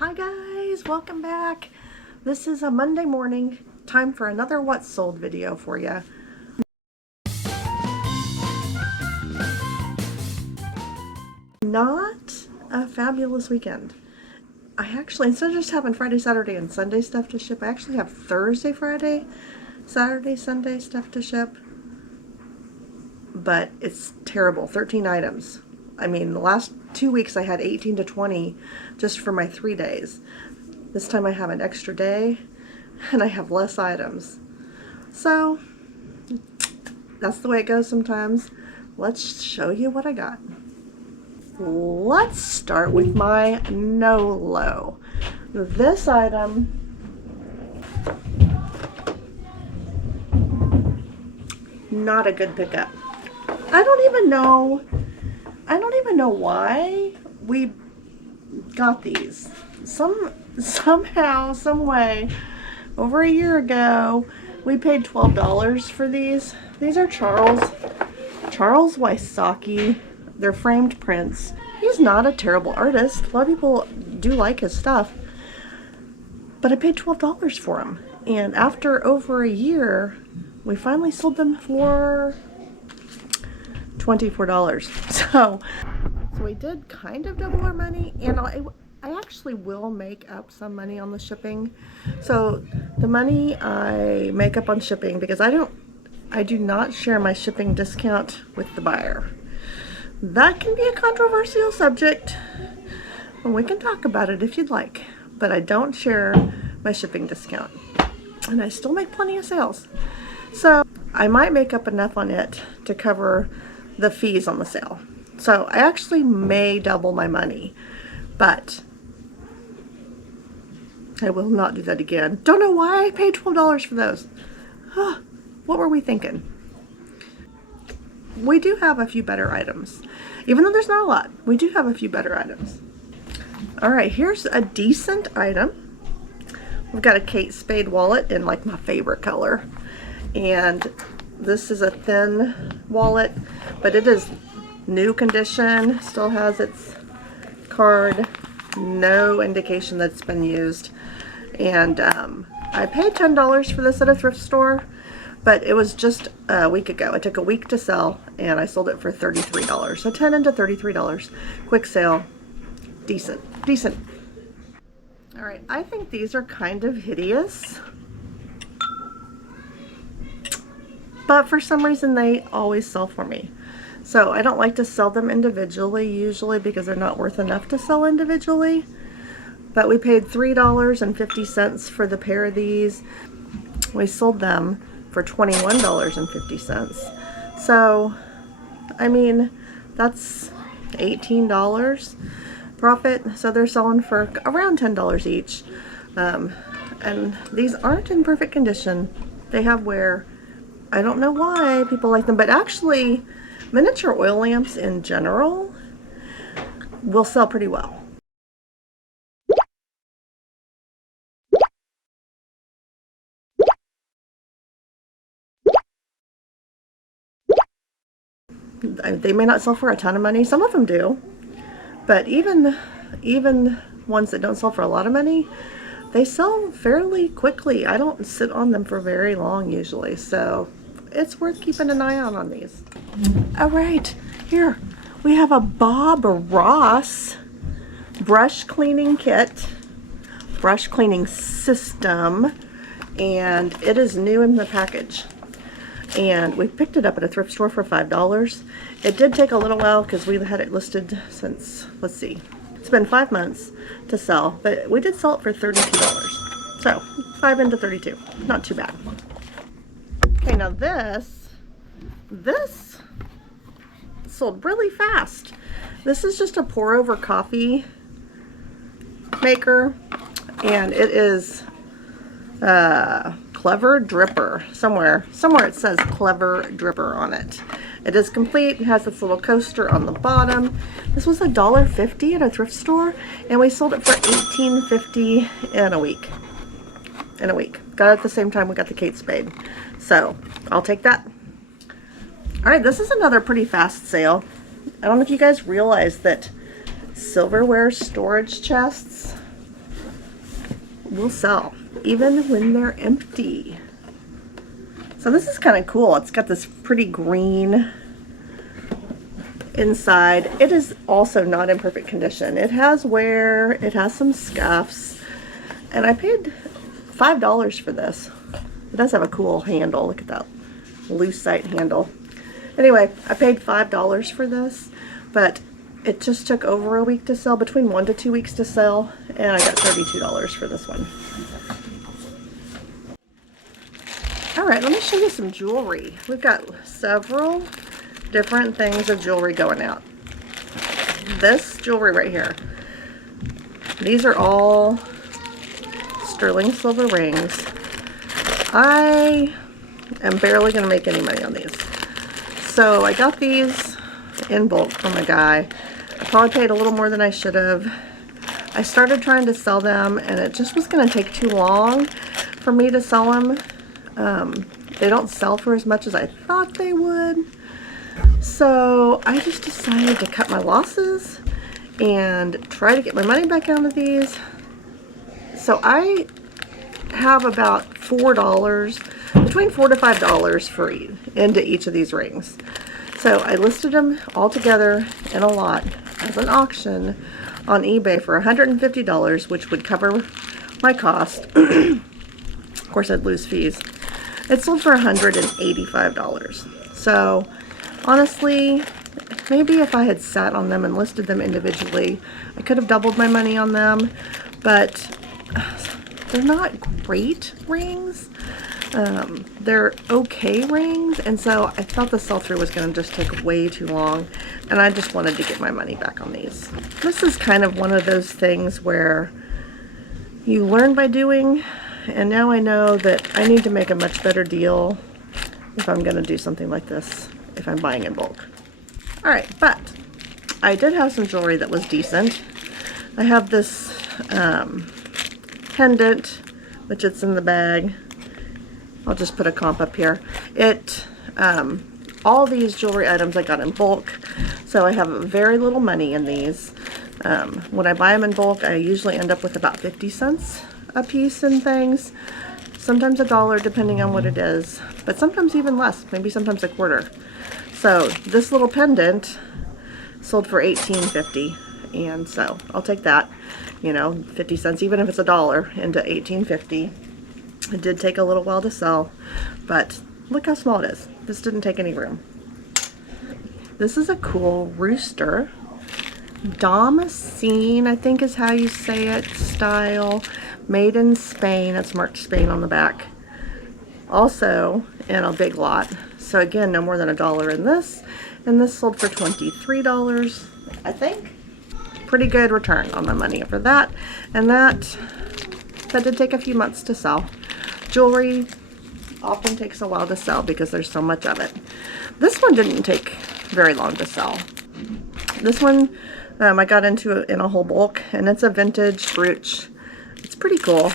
Hi guys, welcome back. This is a Monday morning, time for another What's Sold video for you. Not a fabulous weekend. I actually, instead of just having Friday, Saturday, and Sunday stuff to ship, I actually have Thursday, Friday, Saturday, Sunday stuff to ship. But it's terrible, 13 items. I mean, the last 2 weeks I had 18 to 20 just for my 3 days. This time I have an extra day and I have less items. So that's the way it goes sometimes. Let's show you what I got. Let's start with my NOLO. This item not a good pickup. I don't even know why we got these. Somehow, some way, over a year ago, we paid $12 for these. These are Charles Wysocki. They're framed prints. He's not a terrible artist. A lot of people do like his stuff. But I paid $12 for them. And after over a year, we finally sold them for $24. So we did kind of double our money, and I actually will make up some money on the shipping. So the money I make up on shipping, because I do not share my shipping discount with the buyer. That can be a controversial subject, and we can talk about it if you'd like, but I don't share my shipping discount, and I still make plenty of sales. So I might make up enough on it to cover the fees on the sale. So I actually may double my money, but I will not do that again. Don't know why I paid $12 for those. What were we thinking? We do have a few better items. Even though there's not a lot, we do have a few better items. All right, here's a decent item. We've got a Kate Spade wallet in like my favorite color. And this is a thin wallet, but it is new condition, still has its card, no indication that it's been used. And I paid $10 for this at a thrift store, but it was just a week ago. It took a week to sell, and I sold it for $33. So $10 into $33. Quick sale. Decent. All right, I think these are kind of hideous, but for some reason they always sell for me. So I don't like to sell them individually usually because they're not worth enough to sell individually. But we paid $3.50 for the pair of these. We sold them for $21.50. So, I mean, that's $18 profit. So they're selling for around $10 each. And these aren't in perfect condition. They have wear. I don't know why people like them, but actually miniature oil lamps in general will sell pretty well. They may not sell for a ton of money. Some of them do, but even ones that don't sell for a lot of money, they sell fairly quickly. I don't sit on them for very long usually, so it's worth keeping an eye out on these. All right, here we have a Bob Ross brush cleaning kit, brush cleaning system, and it is new in the package. And we picked it up at a thrift store for $5. It did take a little while because we had it listed since, let's see, it's been 5 months to sell, but we did sell it for $32. So 5 into 32, not too bad. Okay, now this sold really fast. This is just a pour over coffee maker, and it is Clever Dripper. Somewhere it says Clever Dripper on it. It is complete. It has this little coaster on the bottom. This was $1.50 at a thrift store, and we sold it for $18.50 in a week. Got it at the same time we got the Kate Spade. So I'll take that. All right, this is another pretty fast sale. I don't know if you guys realize that silverware storage chests will sell, even when they're empty. So this is kind of cool. It's got this pretty green inside. It is also not in perfect condition. It has wear, it has some scuffs, and I paid $5 for this. It does have a cool handle. Look at that lucite handle. Anyway, I paid $5 for this, but it just took over a week to sell, between 1 to 2 weeks to sell, and I got $32 for this one. All right, let me show you some jewelry. We've got several different things of jewelry going out. This jewelry right here, these are all sterling silver rings. I am barely going to make any money on these. So I got these in bulk from a guy. I probably paid a little more than I should have. I started trying to sell them, and it just was going to take too long for me to sell them. They don't sell for as much as I thought they would. So I just decided to cut my losses and try to get my money back out of these. So I have about $4, between $4 to $5 for into each of these rings. So I listed them all together in a lot as an auction on eBay for $150, which would cover my cost. Of course, I'd lose fees. It sold for $185. So honestly, maybe if I had sat on them and listed them individually, I could have doubled my money on them, but they're not great rings. They're okay rings, and so I thought the sell-through was going to just take way too long, and I just wanted to get my money back on these. This is kind of one of those things where you learn by doing, and now I know that I need to make a much better deal if I'm going to do something like this, if I'm buying in bulk. Alright, but I did have some jewelry that was decent. I have this pendant, which it's in the bag. I'll just put a comp up here. All these jewelry items I got in bulk, so I have very little money in these. When I buy them in bulk, I usually end up with about 50 cents a piece in things. Sometimes $1, depending on what it is, but sometimes even less, maybe sometimes a quarter. So this little pendant sold for $18.50, and so I'll take that, you know, 50 cents, even if it's $1, into $18.50. It did take a little while to sell, but look how small it is. This didn't take any room. This is a cool rooster. Damascene, I think is how you say it, style. Made in Spain. It's marked Spain on the back. Also in a big lot. So again, no more than $1 in this. And this sold for $23, I think. Pretty good return on my money for that. And that did take a few months to sell. Jewelry often takes a while to sell because there's so much of it. This one didn't take very long to sell. This one I got into in a whole bulk, and it's a vintage brooch. It's pretty cool.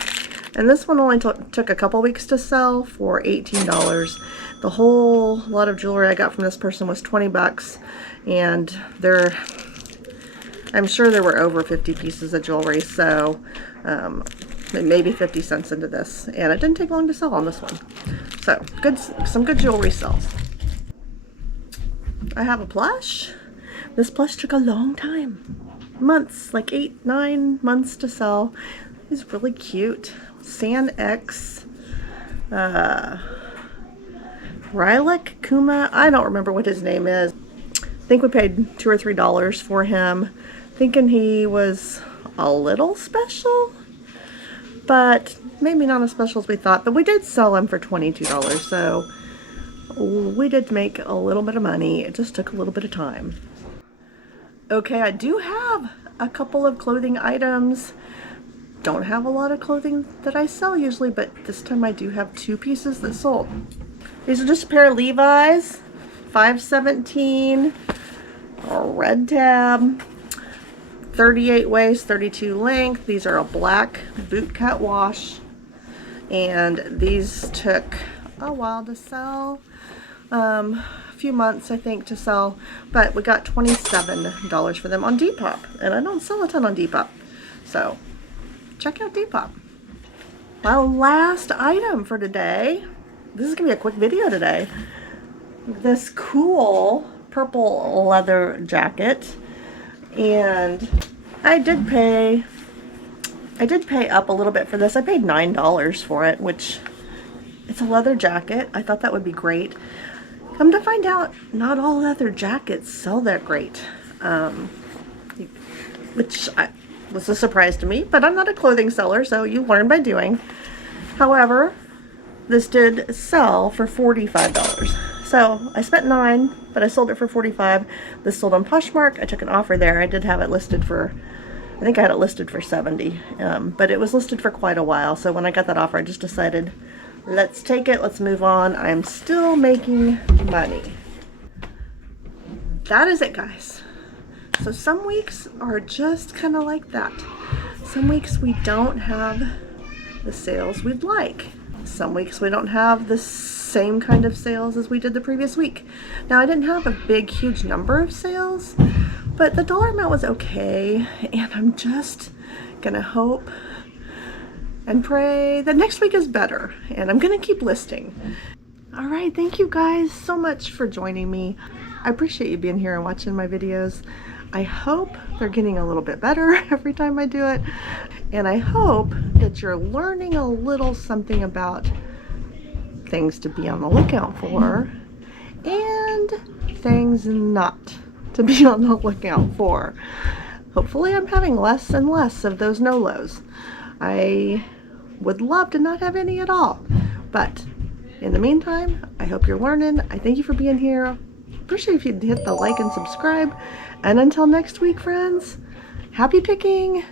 And this one only took a couple weeks to sell for $18. The whole lot of jewelry I got from this person was 20 bucks, and I'm sure there were over 50 pieces of jewelry, so maybe 50 cents into this, and it didn't take long to sell on this one. So some good jewelry sells. I have a plush. This plush took a long time, months, like 8-9 months to sell. He's really cute. San X, Rilek Kuma. I don't remember what his name is. I think we paid $2 or $3 for him, thinking he was a little special, but maybe not as special as we thought. But we did sell him for $22, so we did make a little bit of money. It just took a little bit of time. Okay, I do have a couple of clothing items. Don't have a lot of clothing that I sell usually, but this time I do have 2 pieces that sold. These are just a pair of Levi's, 517, a red tab, 38 waist, 32 length. These are a black bootcut wash, and these took a while to sell. A few months, I think, to sell, but we got $27 for them on Depop, and I don't sell a ton on Depop, so check out Depop. My last item for today. This is gonna be a quick video today. This cool purple leather jacket, and I did pay up a little bit for this. I paid $9 for it, which it's a leather jacket. I thought that would be great. Come to find out, not all leather jackets sell that great, which was a surprise to me, but I'm not a clothing seller, so you learn by doing. However, this did sell for $45. So I spent $9, but I sold it for $45. This sold on Poshmark. I took an offer there. I did have it listed for, I think I had it listed for $70, but it was listed for quite a while. So when I got that offer, I just decided, let's take it, let's move on. I'm still making money. That is it, guys. So some weeks are just kind of like that. Some weeks we don't have the sales we'd like. Some weeks we don't have the same kind of sales as we did the previous week. Now, I didn't have a big, huge number of sales, but the dollar amount was okay, and I'm just gonna hope and pray that next week is better, and I'm gonna keep listing. All right, thank you guys so much for joining me. I appreciate you being here and watching my videos. I hope they're getting a little bit better every time I do it, and I hope that you're learning a little something about things to be on the lookout for and things not to be on the lookout for. Hopefully I'm having less and less of those NOLOs. I would love to not have any at all, but in the meantime, I hope you're learning. I thank you for being here. Appreciate if you'd hit the like and subscribe, and until next week, friends, happy picking.